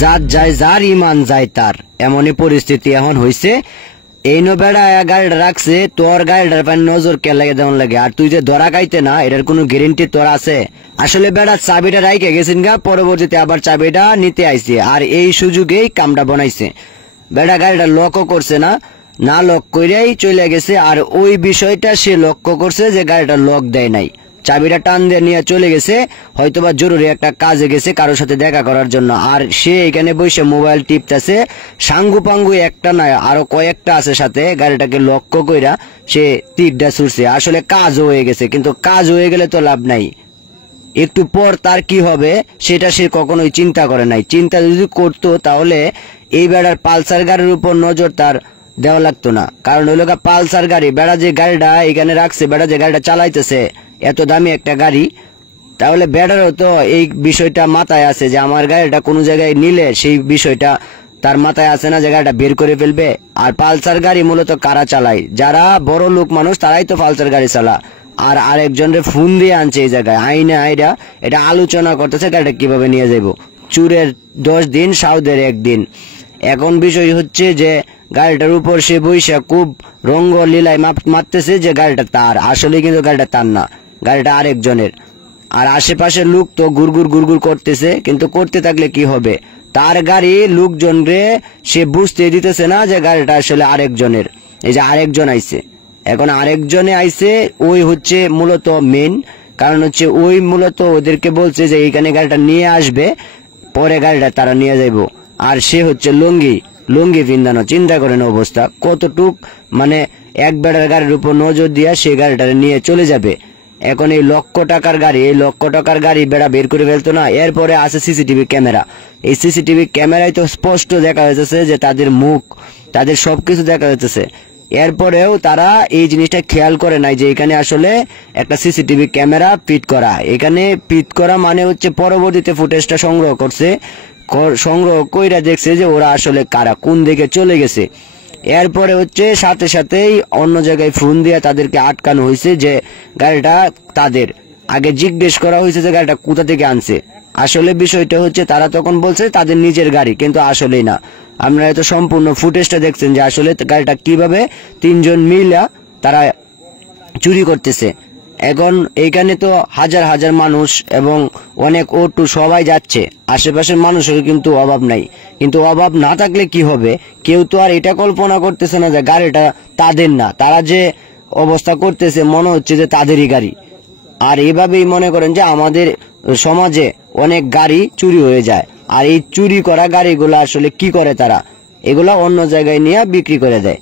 যার যায় যার ইমান যায় তার, এমনই পরিস্থিতি এখন হয়েছে। এই নো বেড়া গাড়িটা রাখছে, তোর গাড়িটার পানি নজর কে লাগে তেমন লাগে, আর তুই যে ধরা খাইতে না এটার কোনো গ্যারেন্টি তোর আছে? আসলে বেড়া চাবিটা রাইখে গেছেন গা, পরবর্তীতে আবার চাবিটা নিতে আইছে, আর এই সুযোগেই কামটা বানাইছে। বেড়া গাড়িটা লকও করছে না, না লক কইরাই চলে গেছে। আর ওই বিষয়টা সে লক্ষ্য করছে যে গাড়িটা লক দেয় নাই, চাবিটা টান দিয়ে নিয়ে চলে গেছে, হয়তোবা জরুরি একটা কাজে গেছে কারোর সাথে দেখা করার জন্য। আর সে এখানে বসে মোবাইল টিপতেছে, সাঙ্গু পাঙ্গু একটা নয় আরো কয়েকটা আছে সাথে, গাড়িটাকে লক্ষ্য কইরা সে তীরটা ছুটছে। আসলে কাজ হয়ে গেছে, কিন্তু কাজ হয়ে গেলে তো লাভ নাই, একটু পর তার কি হবে সেটা সে কখনোই চিন্তা করে নাই। চিন্তা যদি করতো তাহলে এই বেড়ার পালসার গাড়ির উপর নজর তার দেওয়া লাগতো না। কারণ ওই লোক পালসার গাড়ি, বেড়া যে গাড়িটা এখানে রাখছে, বেড়া যে গাড়িটা চালাইতেছে এত দামি একটা গাড়ি, তাহলে বেড়ারও তো এই বিষয়টা মাথায় আছে যে আমার গাড়িটা কোনো জায়গায় নিলে সেই বিষয়টা তার মাথায় আছে না, যে গাড়িটা বের করে ফেলবে। আর পালসার গাড়ি মূলত কারা চালায়? যারা বড় লোক মানুষ তারাই তো পালসার গাড়ি চালা। আর আরেকজনের ফোন দিয়ে আনছে এই জায়গায়, আইনে আইরা এটা আলোচনা করতেছে গাড়িটা কিভাবে নিয়ে যাব। চুরের 10 দিন, সাউদের 1 দিন। এখন বিষয় হচ্ছে যে গাড়িটার উপর সে বৈশা খুব রঙ্গ লীলায় মারতেছে যে গাড়িটা তার, আসলে কিন্তু গাড়িটা তার না, গাড়িটা আরেকজনের। আর আশেপাশের লোক তো গুড়গুড় গুড়গুড় করতেছে, কিন্তু করতে থাকলে কি হবে? তার গাড়ি লোকজন রে সে বুঝতে দিতেছে না যে গাড়িটা আসলে আরেকজনের। এই যে আরেকজন আইছে, এখন আরেকজনে আইছে, ওই হচ্ছে মূলত মেন কারণ হচ্ছে ওই মূলত ওদেরকে বলছে যে এইখানে গাড়িটা নিয়ে আসবে, পরে গাড়িটা তারা নিয়ে যাইব। আর সে হচ্ছে লুঙ্গি পিন্দানো, চিন্তা করেন অবস্থা কতটুক, মানে এক বেড়ার গাড়ির উপর নজর দিয়া সে গাড়িটা নিয়ে চলে যাবে। এখন এই লক্ষ টাকার গাড়ি, এই লক্ষ টাকার গাড়ি বেড়া বের করে ফেলতো না। এরপরে আছে সিসিটিভি ক্যামেরা, এই সিসিটিভি ক্যামেরায় তো স্পষ্ট দেখা যাচ্ছে যে তাদের মুখ, তাদের সবকিছু দেখা যাচ্ছে। এরপরেও তারা এই জিনিসটা খেয়াল করে নাই যে এখানে আসলে একটা সিসিটিভি ক্যামেরা ফিট করা। এখানে ফিট করা মানে হচ্ছে পরবর্তীতে ফুটেজটা সংগ্রহ করছে, সংগ্রহ কইরা দেখছে যে ওরা আসলে কারা, কোন দিকে চলে গেছে। এরপরে হচ্ছে সাথে সাথেই অন্য জায়গায় ফোন দিয়ে তাদেরকে আটকানো হয়েছে যে গাড়িটা তাদের। আগে জিজ্ঞেস করা হয়েছে যে গাড়িটা কোথা থেকে আনছে। আসলে বিষয়টা হচ্ছে তারা তখন বলছে তাদের নিজের গাড়ি, কিন্তু আসলেই না। আপনারা তো সম্পূর্ণ ফুটেজটা দেখছেন যে আসলে গাড়িটা কিভাবে 3 জন মিলা তারা চুরি করতেছে। এখন এইখানে তো হাজার হাজার মানুষ এবং অনেক অটো সবাই যাচ্ছে, আশেপাশের মানুষের কিন্তু অভাব নাই। কিন্তু অভাব না থাকলে কি হবে? কেউ তো আর এটা কল্পনা করতেছে না যে গাড়িটা তাদের না, তারা যে অবস্থা করতেছে মনে হচ্ছে যে তাদেরই গাড়ি। আর এভাবেই মনে করেন যে আমাদের সমাজে অনেক গাড়ি চুরি হয়ে যায়, আর এই চুরি করা গাড়িগুলো আসলে কি করে তারা, এগুলা অন্য জায়গায় নিয়ে বিক্রি করে দেয়।